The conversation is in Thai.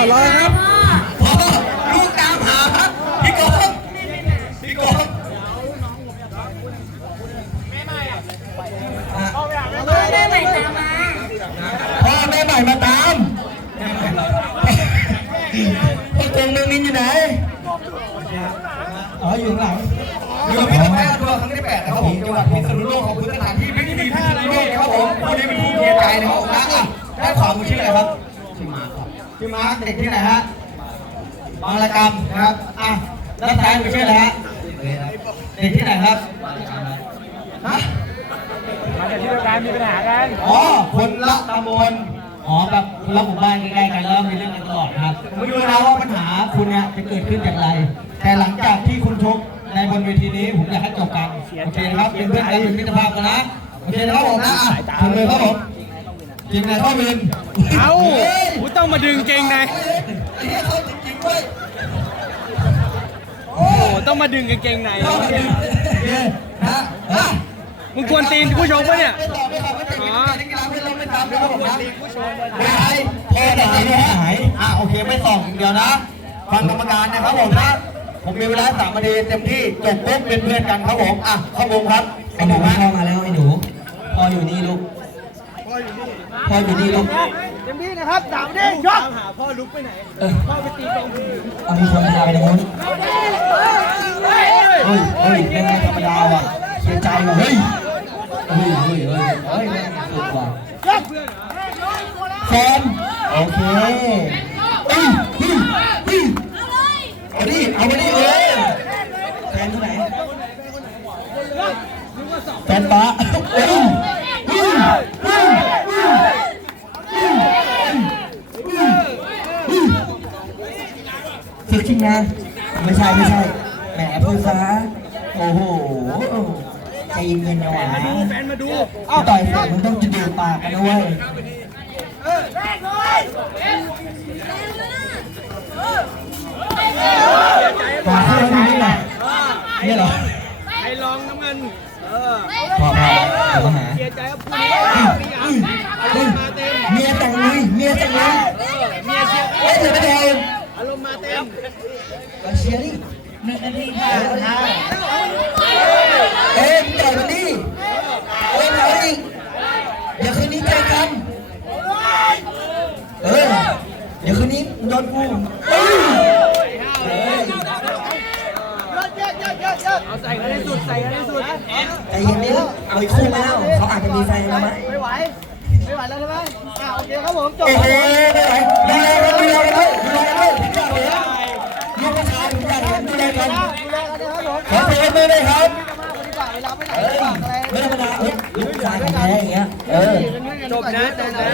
เอารอครับพอลูกตามหาครับพี่กบพี่กบแม่ใหม่ตามมาพ่อแม่ใหม่มาตามพี่กงเมืองมินอยู่ไหนอ๋ออยู่ข้างหลังอยู่กับพี่ตะแพ้ทัวร์ครั้งที่แปดนะครับผมจังหวัดพิษณุโลกของพื้นสถานที่ไม่ได้มีพิษณุโลกนะครับผมวันนี้เป็นผู้เกียรติใจนะครับผมนะอะด้านขวามือชื่ออะไรครับชื่อมาร์ คครับชื่อมาร์คเด็กที่ไหนฮะบางระกรรมนะครับอะด้านซ้ายมือชื่ออะไรฮะเด็กที่ไหนครับฮะมาจากที่เดียวกันมีปัญหากันอ๋อคนละตำบลอ๋อแบบคนละหมู่บ้านใกล้ๆกันแล้วมีเรื่องกันตลอดนะครับไม่รู้นะว่าปัญหาคุณเนี่ยจะเกิดขึ้นอย่างไร แต่หลังจากที่คุณชกในบนเวทีนี้ผมอยากให้จบกันโอเคนะครับเป็นเพื่อนกันเป็นมิตรภาพกันนะโอเคนะครับผมนะอะทำเลยครับผม จริงในข้อมินเอ้าฮ้ยกูต้องมาดึงเกงในไอ้เหี้ยเขาจริงๆด้วยโอ้โหต้องมาดึงกางเกงในเข้ามาดิโอเคนะอะมึงกวนตีนผู้ชมปะเนี่ย ไม่ตอบไม่ตอบไม่ตอบไม่ตอบไม่ตอบไม่ตอบไม่ตอบไม่ตอบนะไม่หายพอแต่ไม่หายอะโอเคไม่ส่องอย่างเดียวนะฟังกรรมการนะครับผมนะผมมีเวลาสามนาทีเต็มที่จบปุ๊บเป็นเพื่อนกันครับผมอะเข้าวงครับไอ้หนูเข้ามาแล้วไอ้หนูพ่ออยู่นี่ลูก พ่ออยู่นี่ลูกเต็มที่นะครับสามเด้งยกหาพ่อลุกไปไหนเออพ่อไปตีกองผีเอามีคนพาไปตรงนู้นเฮ้ยเฮ้ยเป็นไงธรรมดาว่ะเสียใจว่ะเฮ้ย เฮ้ยเฮ้ยเฮ้ยเฮ้ยแม่งสุดว่ะแฟนโอเคเฮ้ยเฮ้ยเฮ้ยเอาดิ เอามาดิเออแฟนที่ไหนแฟนป้าเฮ้ยเฮ้ย ฝึกจริงนะ ไม่ใช่ไม่ใช่แหมพูดซะโอ้โหใจเย็นๆนะหวะแฟนมาดูต่อยเสร็จมึงต้องจะดูปากกันนะเว้ยปากเพื่อนนี่แหละนี่เหรอไอ้ลองน้ำเงินเออพอพอเดี๋ยวมาหาเสียใจครับคุณไม่อยากเฮ้ยมาเต็มเมียแต่งเลยเมียแต่งเลยเมียเชียร์เฮ้ยเดี๋ยวไม่ได้อาร มาเต็มเราเชียร์ดิหนึ่งนาทีค่ะเอ๊ะมึงต่อยมันดิเอ้ยเอาอีกเดี๋ยวคืนนี้เจอกันเออเดี๋ยวคืนนี้มึงโดนกูเอ้ยเอ้ยเอาใส่กันให้สุดใส่กันให้สุดใจเย็นดิเอาอีกคู่ไหมเล่าเขาอาจจะมีแฟนแล้วไหมไม่ไหวไม่ไหวแล้วใช่ไหมอ่าโอเคครับผมจบ ไปไหนเอ้ยฝากอะไรไม่ธรรมดาเฮ้ยลูกผู้ชายของแท้อย่างเงี้ย เออ จบนะจบนะ